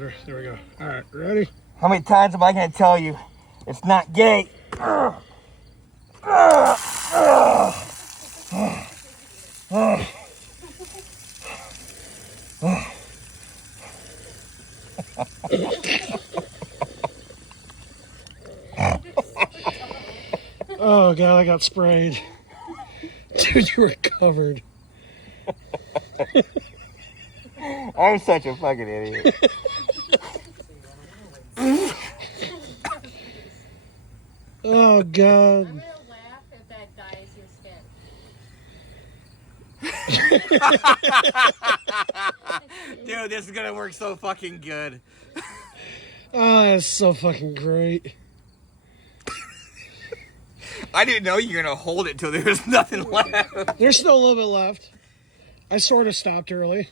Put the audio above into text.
There we go. All right, ready? How many times am I going to tell you it's not gay? Oh God, I got sprayed. Dude, you were covered. I'm such a fucking idiot. Oh God. I'm gonna laugh if that dyes your skin. Dude, this is going to work so fucking good. Oh, that's so fucking great. I didn't know you were going to hold it till there was nothing left. There's still a little bit left. I sort of stopped early.